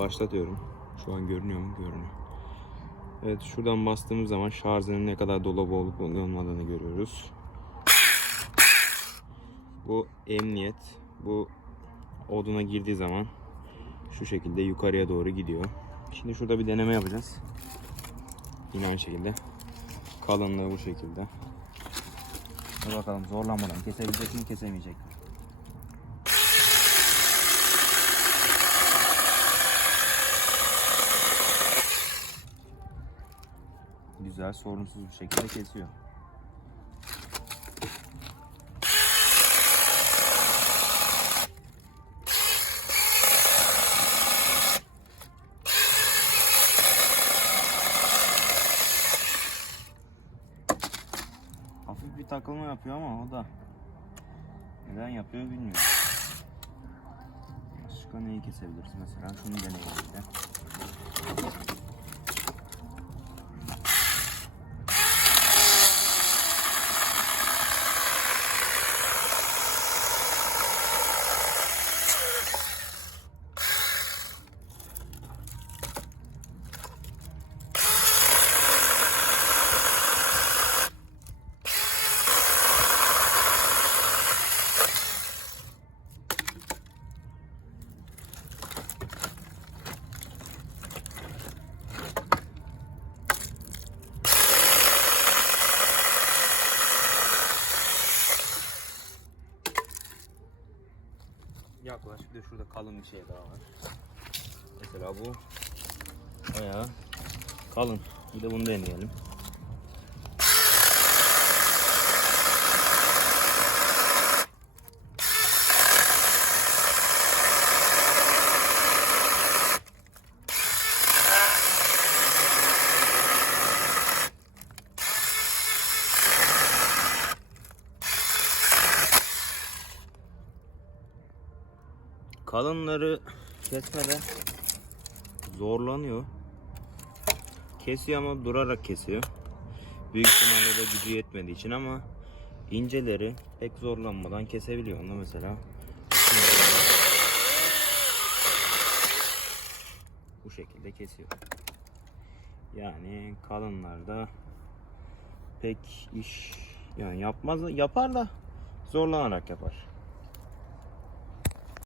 başlatıyorum. Şu an görünüyor mu? Görünüyor. Evet şuradan bastığımız zaman şarjının ne kadar dolu olup olmadığını görüyoruz. Bu emniyet. Bu oduna girdiği zaman şu şekilde yukarıya doğru gidiyor. Şimdi şurada bir deneme yapacağız. Yine aynı şekilde. Kalınlığı bu şekilde. Dur bakalım zorlanmadan kesebilecek mi kesemeyecek mi? Güzel sorunsuz bir şekilde kesiyor. Hafif bir takılma yapıyor ama o da neden yapıyor bilmiyorum. Başka neyi kesebiliriz mesela? Şunu deneyelim de. Yaklaş bir de şurada kalın bir şey daha var. Mesela bu bayağı kalın. Bir de bunu deneyelim. Kalınları kesmede zorlanıyor. Kesiyor ama durarak kesiyor. Büyük ihtimalle de gücü yetmediği için ama inceleri pek zorlanmadan kesebiliyor. Onu mesela bu şekilde kesiyor. Yani kalınlarda pek iş yani yapmaz yapar da zorlanarak yapar.